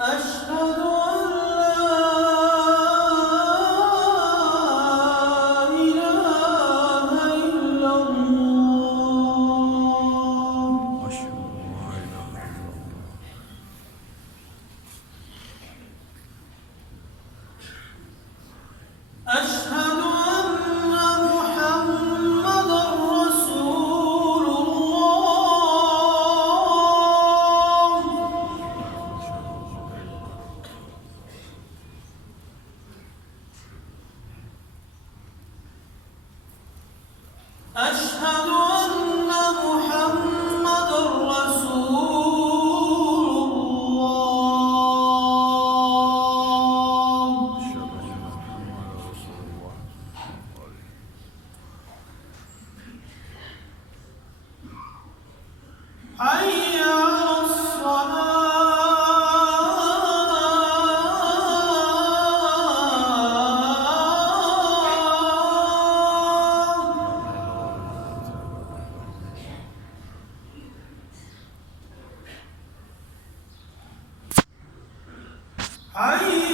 أشهد أن لا إله إلا الله. أشهد أن لا إله إلا الله. أشهد أن محمدًا رسول الله. أشهد أن لا إله إلا الله. أشهد أن محمدًا رسول الله. أشهد أن محمدا رسول الله. حي على لا الصلاة. حول ولا قوة إلا بالله. حي